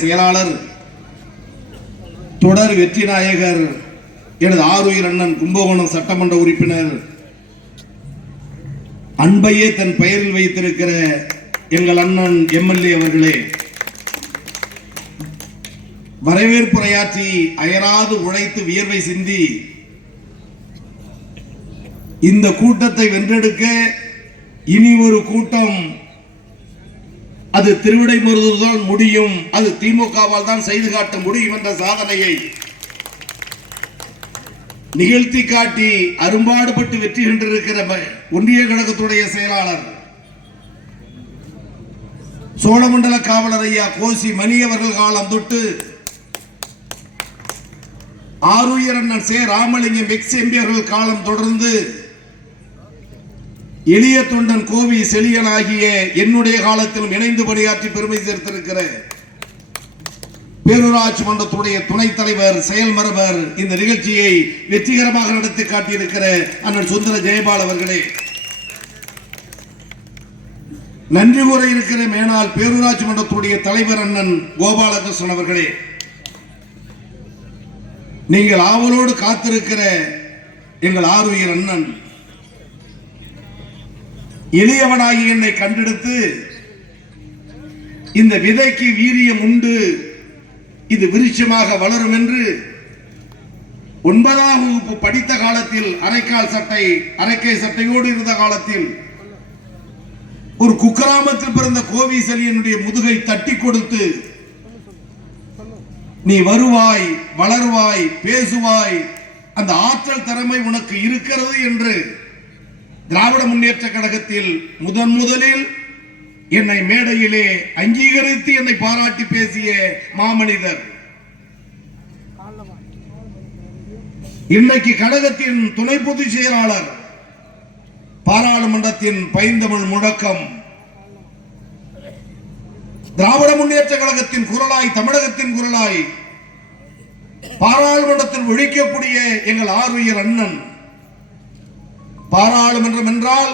செயலாளர் தொடர் வெற்றி நாயகர் எனது ஆருயிர் அண்ணன் கும்பகோணம் சட்டமன்ற உறுப்பினர் அன்பையே தன் பெயரில் வைத்திருக்கிற எங்கள் அண்ணன் எம்எல்ஏ அவர்களே, வரவேற்புரையாற்றி அயராது உழைத்து வியர்வை சிந்தி இந்த கூட்டத்தை வென்றெடுக்க இனி ஒரு கூட்டம் அது திருவிடைமருதூர் தான் முடியும், அது திமுகவால் தான் செய்து காட்ட முடியும் என்ற சாதனையை நிகழ்த்தி காட்டி அரும்பாடுபட்டு வெற்றி கண்டிருக்கிற ஒன்றிய கழகத்துடைய செயலாளர் சோழமண்டல காவலர் ஐயா கோசி மணி அவர்கள் காலம் தொட்டு ஆருயிர் அண்ணன் சே ராமலிங்கம் எக்ஸ் எம்பி அவர்கள் காலம் தொடர்ந்து எளிய தொண்டன் கோவி செழியன் ஆகிய என்னுடைய காலத்திலும் இணைந்து பணியாற்றி பெருமை சேர்த்திருக்கிற பேரூராட்சி மன்றத்துடைய துணைத் தலைவர் செயல்மரபர் இந்த நிகழ்ச்சியை வெற்றிகரமாக நடத்தி காட்டியிருக்கிற அண்ணன் சுந்தர ஜெயபால் அவர்களே, நன்றி கூற இருக்கிற மேனால் பேரூராட்சி மன்றத்துடைய தலைவர் அண்ணன் கோபாலகிருஷ்ணன் அவர்களே, நீங்கள் ஆவலோடு காத்திருக்கிற எங்கள் ஆருயிர் அண்ணன் எளியவனாகி என்னை கண்டெடுத்து இந்த விதைக்கு வீரியம் உண்டு, இது விருட்சமாக வளரும் என்று 9ஆம் வகுப்பு படித்த காலத்தில் அரைக்கை சட்டையோடு இருந்த காலத்தில் ஒரு குக்கிராமத்தில் பிறந்த கோவி செழியனுடைய முதுகை தட்டி கொடுத்து நீ வருவாய், வளர்வாய், பேசுவாய், அந்த ஆற்றல் திறமை உனக்கு இருக்கிறது என்று திராவிட முன்னேற்ற கழகத்தில் முதலில் என்னை மேடையிலே அங்கீகரித்து என்னை பாராட்டி பேசிய மாமனிதர், இன்றைக்கு கழகத்தின் துணை பொதுச் செயலாளர், பாராளுமன்றத்தின் பைந்தமிழ் முழக்கம், திராவிட முன்னேற்ற கழகத்தின் குரலாய், தமிழகத்தின் குரலாய் பாராளுமன்றத்தில் ஒழிக்கக்கூடிய எங்கள் ஆருயிர் அண்ணன், பாராளுமன்றம் என்றால்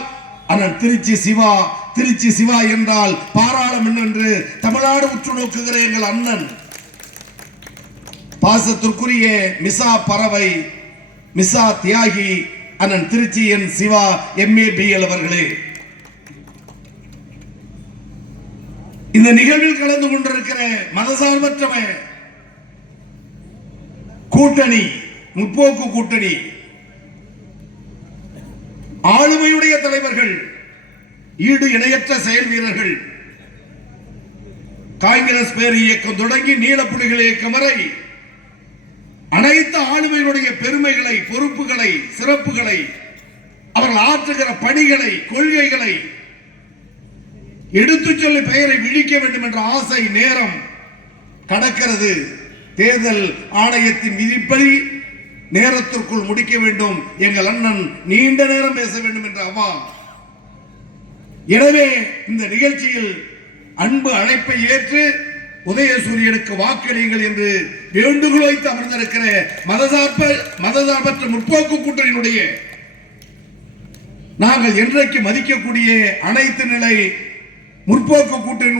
அண்ணன் திருச்சி சிவா என்றால் பாராளுமன்றம் என்று தமிழ்நாடு உற்று நோக்குகிற எங்கள் அண்ணன், பாசத்திற்குரிய மிசா பறவை, மிசா தியாகி அண்ணன் திருச்சி என் சிவா MABL அவர்களே, இந்த நிகழ்வில் கலந்து கொண்டிருக்கிற மதசார்பற்ற கூட்டணி, முற்போக்கு கூட்டணி, ஆளுமையுடைய தலைவர்கள், ஈடு இணையற்ற செயல் வீரர்கள், காங்கிரஸ் பேர் இயக்கம் தொடங்கி நீலப்புலிகள் இயக்கம் வரை அனைத்து ஆளுமைகளுடைய பெருமைகளை, பொறுப்புகளை, சிறப்புகளை, அவர்கள் ஆற்றுகிற பணிகளை, கொள்கைகளை எடுத்துச் சொல்லி பெயரை விழிக்க வேண்டும் என்ற ஆசை நேரம் கடக்கிறது. தேர்தல் ஆணையத்தின் விதிப்படி நேரத்திற்குள் முடிக்க வேண்டும், எங்கள் அண்ணன் நீண்ட நேரம் பேச வேண்டும் என்ற அவா. எனவே இந்த நிகழ்ச்சியில் அன்பு அழைப்பை ஏற்று உதயசூரியனுக்கு வாக்களியுங்கள் என்று வேண்டுகோள் வைத்து அமர்ந்திருக்கிற மதசார்பற்ற முற்போக்கு கூட்டணியினுடைய நாங்கள் என்றைக்கு மதிக்கக்கூடிய அனைத்து நிலை முற்போக்கு கூட்டணி